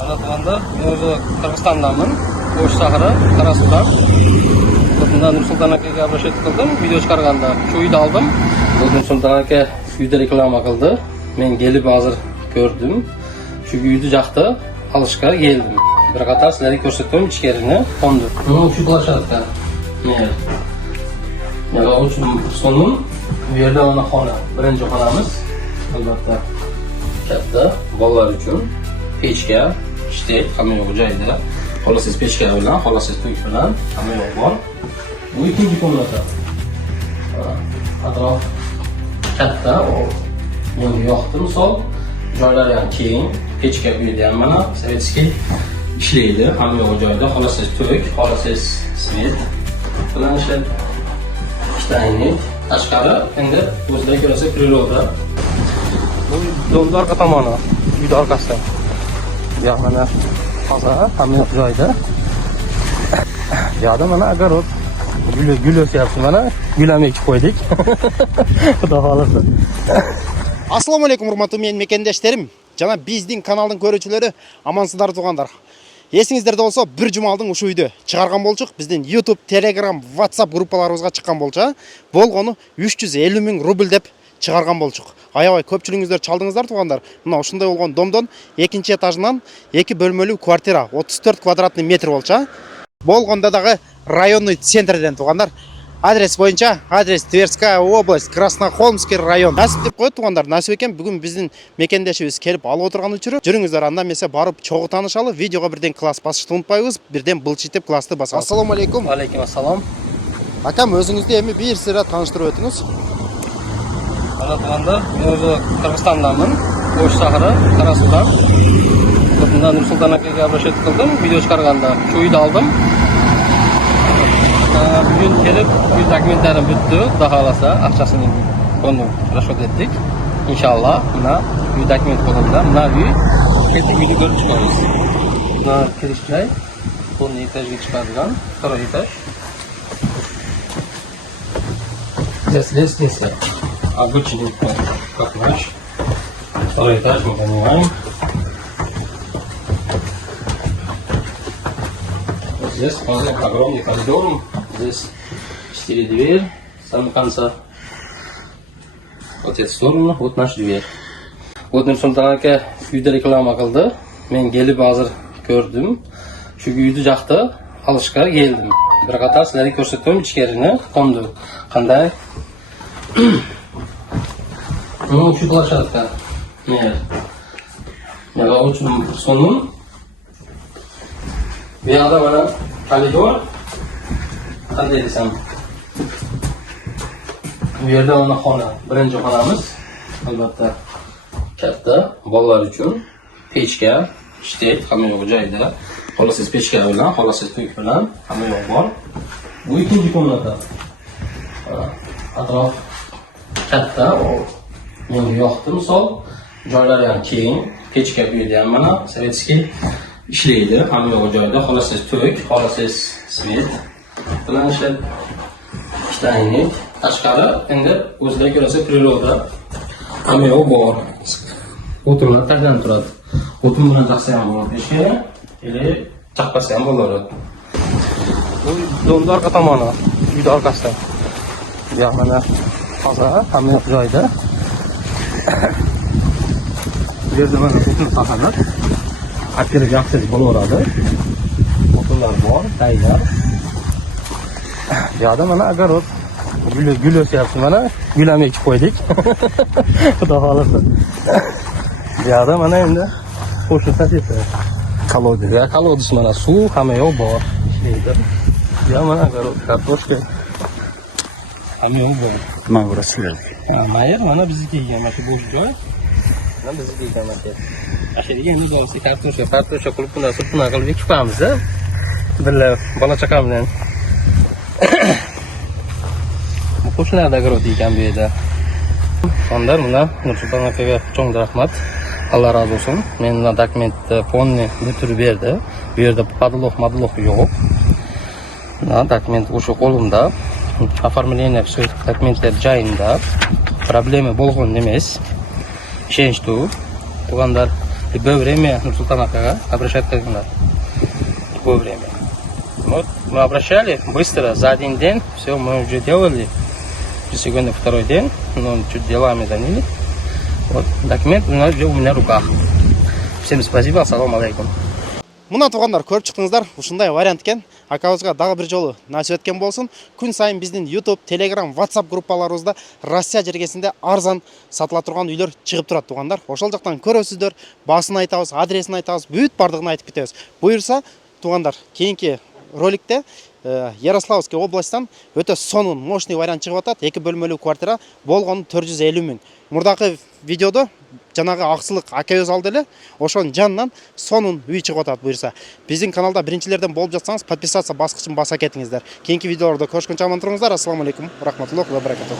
Anlatılanda ben özü Kırgızistan'danmın. Oş şahırı, Karasu'dan. Bundan Nursultan akaga обращать qildim, video chiqarganda. Shu uyni aldım. Nursultan aka uyda reklama qildi. Men kelib hozir ko'rdim. Shu uyni yoqdi, olishga keldim. Bir qator sizlarga ko'rsatdim ichkarini, qo'ndi. Buni shu plashadka. Men. Yana uchun sonun bu yerda mana xona. Birinchi xonamiz. Albatta katta bolalar uchun pechka, ishtek, hamma yo'q joyda. Xolasiz pechka bilan, xolasiz to'k bilan hamma yo'q bor. Bu ikinci komnata. Atrof katta, menga yoqdi misol. Joylari ham keng, pechka bu yerda ham mana sovetskiy ishlaydi. Hamma yo'q joyda, xolasiz to'k, xolasiz svet bilan ishlab ishlaylik. Tashqari endi o'zlariga yarasha priroda. Bu domni orqa tomoni, uyni orqasida. Ya mana toza, hamma yo'q joyda. Yoqda mana огород. Gül o'syapti mana, gul ham ekib qo'ydik. Xudo xolasa. Assalomu alaykum hurmatli men mekendeshlerim. Jana bizdin kanalдын көрүүчүлөрү, амансыздар тугандар. Эсиңиздерде болсо, бир жумалдын ушу үйдө чыгарган болчук. Биздин YouTube, Telegram, WhatsApp группаларыбызга чыккан болчу. Болгону 350 000 рубль деп чыгарган болчук. Аябай көпчүлүгүңүздөр чалдыңыздар тугандар. Мына ушундай болгон домдон экинчи этажынан 2 бөлмөлүү квартира, 34 квадратный метр болчу. Болгондо дагы районный центрден тугандар. Адрес боюнча, адрес Тверская область, Краснохолмский район. Насип деп коет тугандар. Насип экен бүгүн биздин мекендешибиз келип алып отурган үчүрү. Жүрүңүздөр анда эмесе барып чогуу таанышалы. Видеого бирден класс басышты унутпайбыз. Бирден былчитип классты басабыз. Ассаламу алейкум. Алейкум ассалам. Акам өзүңүздү эми бир сыйра тааныштырып өтүңүз. Anlatılanda ben özü Kırgızistan'danmın. Oş şahırı, Karasu'dan. Bundan Nursultan akaga обращать qildim, video chiqarganda. Shu uyni aldım. Bugün kelib, uy dokumentlarim bitdi. Xudo xolasa, aqchasini qo'yib расход etdik. Inshaalloh, mana uy dokument qo'yildi. Mana uy, endi uyni ko'rib chiqamiz. Mana kirish joy. Полный этажga chiqadigan, второй этаж. Здесь лестница. Обычный как наш. Второй этаж мы понимаем. Вот здесь огромный коридор. Здесь 4 двери с самого конца. Вот эта сторона, вот наша дверь. Вот Nursultan aka uyda reklama qildi. Men kelib hozir ko'rdim. Shu uyni yoqdi, olishga keldim. Bir qator sizlarga ko'rsatdim ichkarini, qo'ndi. Qanday? Ну, şu площадка. Нет. Я очень сонун. Bu yoqda mana koridor. Qanday desam? Bu yerda mana xona, birinchi xonamiz. Albatta katta bolalar uchun pechka, ishtek, hamma yo'q joyda. Xolasiz pechka bilan, xolasiz to'k bilan hamma yo'q bor. Bu ikinchi komnata. Atrof katta, menga yoqdi misol. Joylari ham keng, pechka bu yerda ham mana sovetskiy ishlaydi. Hamma yo'q joyda, xolasiz to'k, xolasiz svet bilan ishlab ishlaylik. Tashqari endi o'zlariga yarasha priroda hamma yo'q bor. O'tinlar tagdan turadi. O'tin bilan taqsa ham bo'ladi pechka, или chaqpasa ham bo'ladi. Bu domni orqa tomoni, uyni orqasida. Ya mana toza, hamma yo'q joyda. Bu yerda mana o'tin saqlanib, akirib yaxshilik bo'laveradi. O'tinlar bor, tayyor. Yoqda mana огород. Gül o'syapti mana, gul ham ekib qo'ydik. Xudo xolasa. Yoqda mana endi qo'shni sotesi. Kolodis mana suv, hamma yo'q bor. Ishlaydi. Ya mana огород, kartoshka. Hamma yo'q bor. Mana burasilar. Mayır mana bizniki ekan, mana shu bo'sh joy. Mana bizniki ekan mana. Akhiriga endi bo'lsa kartoshka qilib buni sutuna qilib ekib qo'yamiz. Birlar bola chaqam bilan. Bu qo'shnilarda огород ekan bu yerda. Sonlar mana Nursultan akaga cho'ng rahmat. Alloh razı olsun. Men buna dokumentni polni bitirib berdi. Bu yerda padloq yo'q. Mana dokument o'sha qo'limda. Оформление все документlar joyida. Problema bo'lgan emas. Ishonchli. Tuganlar Любое время Нурсултан Акага обращать как-то. Любое время. Вот мы обращали быстро, за один день, все мы уже делали. Сегодня второй день, но чуть делами заняли. Вот документ у меня в руках. Всем спасибо, ассаламу алейкум. Мына туғандар көріп шықтыңыздар, ушындай вариант екен. Акабызға дағы бір жолы насихат еткен болсын. Күн сайын біздің YouTube, Telegram, WhatsApp группаларыбызда Россия жергесінде арзан сатыла тұрған үйлер шығып тұрады туғандар. Ошол жақтан көресіздер, басын айтабыз, адресін айтабыз, бүт бардығын айтып кетебіз. Бұйырса, туғандар, кейінгі роликте Ярославский областан өте сонун мощный вариант шығып атат. 2 бөлмелүү квартира болгону 450 000. Мурдакы видеодо жанагы аксылык акебиз алды эле, ошонун жанынан сонун үй чыгып атат буйрса. Биздин каналда биринчилерден болуп жатсаңыз, подписаться баскычын баса кетиңиздер. Кийинки видеолордо көрүшкөнчө аман туруңуздар. Ассаламу алейкум, рахматуллахи ва баракатух.